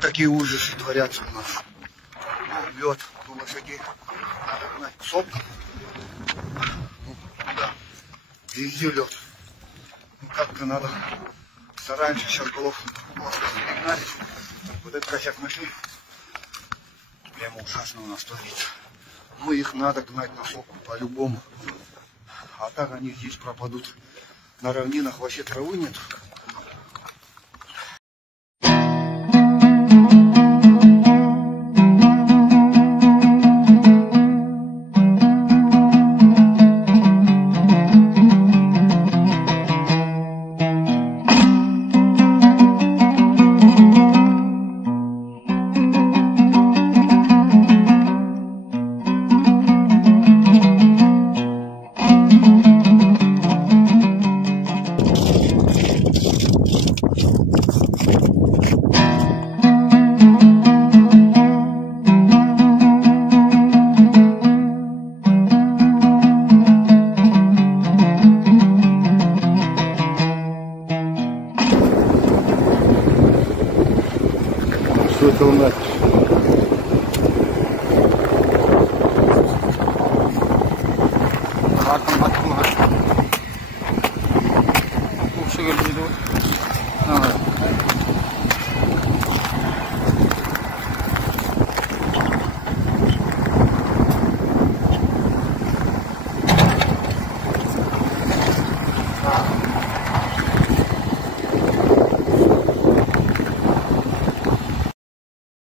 Такие ужасы творятся у нас. Лед, у лошадей. Сопка. Да. Везде лед. Ну как-то надо. Стараемся, сейчас голов гнали. Вот этот косяк нашли. Прямо ужасно у нас творится. Ну их надо гнать на сопку по-любому. А так они здесь пропадут. На равнинах вообще травы нет. Что это у нас?